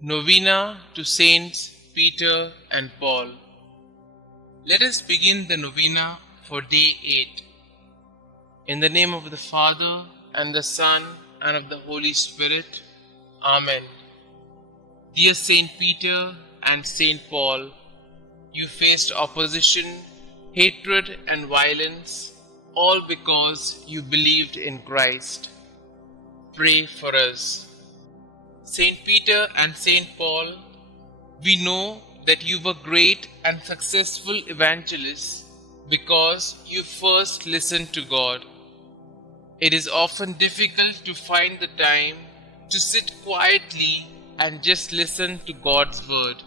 Novena to Saints Peter and Paul. Let us begin the novena for day 8. In the name of the Father, and the Son, and of the Holy Spirit. Amen. Dear Saint Peter and Saint Paul, you faced opposition, hatred, and violence, all because you believed in Christ. Pray for us. Saint Peter and Saint Paul, we know that you were great and successful evangelists because you first listened to God. It is often difficult to find the time to sit quietly and just listen to God's word.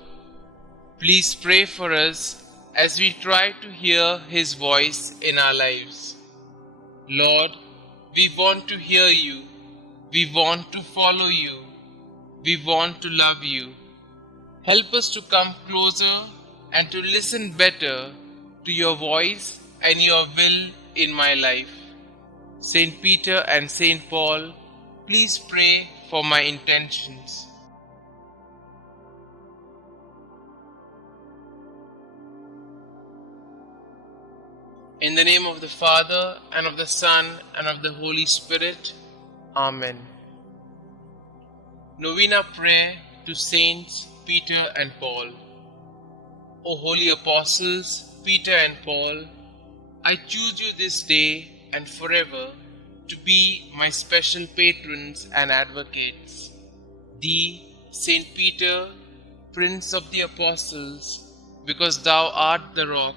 Please pray for us as we try to hear His voice in our lives. Lord, we want to hear you. We want to follow you. We want to love you. Help us to come closer and to listen better to your voice and your will in my life. Saint Peter and Saint Paul, please pray for my intentions. In the name of the Father, and of the Son, and of the Holy Spirit. Amen. Novena Prayer to Saints Peter and Paul. O holy apostles, Peter and Paul, I choose you this day and forever to be my special patrons and advocates. Thee, Saint Peter, Prince of the Apostles, because thou art the rock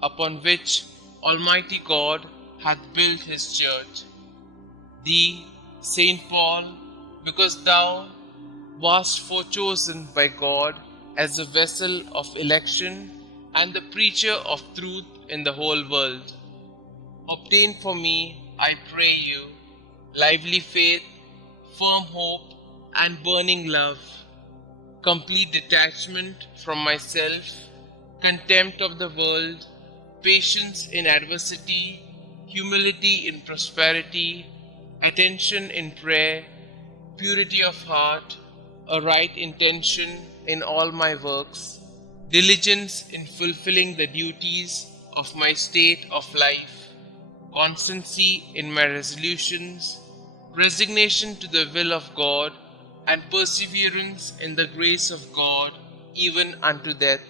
upon which Almighty God hath built his church. Thee, Saint Paul, because thou wast forechosen by God as a vessel of election and the preacher of truth in the whole world. Obtain for me, I pray you, lively faith, firm hope, and burning love, complete detachment from myself, contempt of the world, patience in adversity, humility in prosperity, attention in prayer, purity of heart, a right intention in all my works, diligence in fulfilling the duties of my state of life, constancy in my resolutions, resignation to the will of God, and perseverance in the grace of God, even unto death,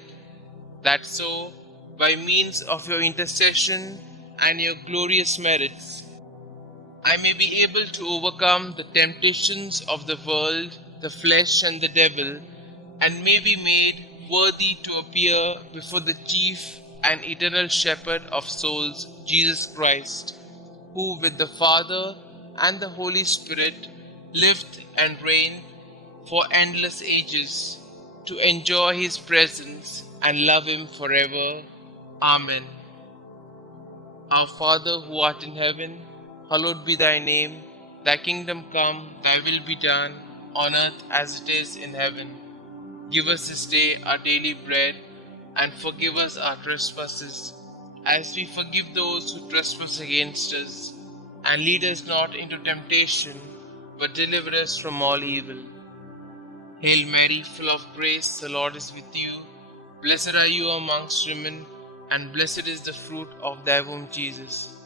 that so, by means of your intercession and your glorious merits, I may be able to overcome the temptations of the world, the flesh, and the devil, and may be made worthy to appear before the chief and eternal shepherd of souls, Jesus Christ, who with the Father and the Holy Spirit lived and reigned for endless ages, to enjoy his presence and love him forever. Amen. Our Father who art in heaven, hallowed be thy name. Thy kingdom come, thy will be done, on earth as it is in heaven. Give us this day our daily bread, and forgive us our trespasses, as we forgive those who trespass against us. And lead us not into temptation, but deliver us from all evil. Hail Mary, full of grace, the Lord is with you. Blessed are you amongst women, and blessed is the fruit of thy womb, Jesus.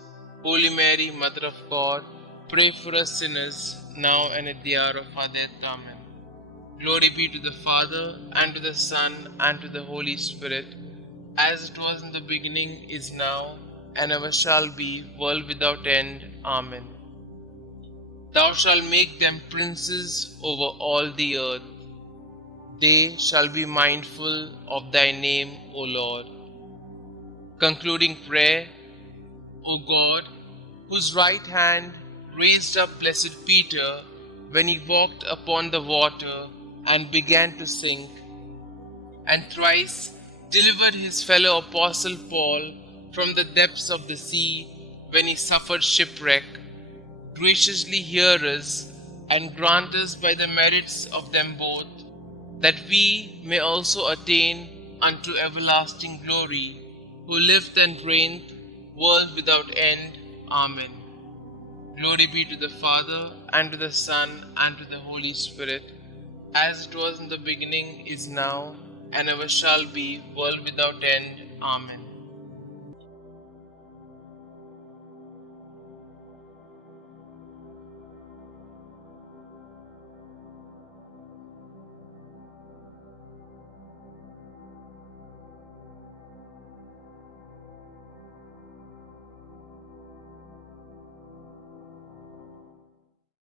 Holy Mary, Mother of God, pray for us sinners, now and at the hour of our death. Amen. Glory be to the Father, and to the Son, and to the Holy Spirit, as it was in the beginning, is now, and ever shall be, world without end. Amen. Thou shalt make them princes over all the earth. They shall be mindful of thy name, O Lord. Concluding prayer. O God, whose right hand raised up blessed Peter when he walked upon the water and began to sink, and thrice delivered his fellow apostle Paul from the depths of the sea when he suffered shipwreck, graciously hear us and grant us by the merits of them both, that we may also attain unto everlasting glory, who lived and reigned, world without end. Amen. Glory be to the Father, and to the Son, and to the Holy Spirit, as it was in the beginning, is now, and ever shall be, world without end. Amen.